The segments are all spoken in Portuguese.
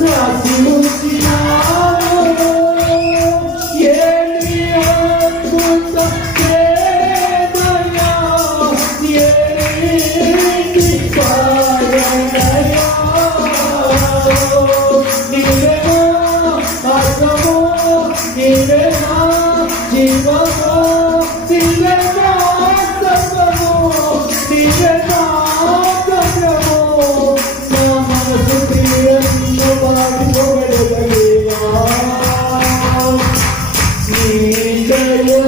Brasil se Yeah.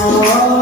Oh.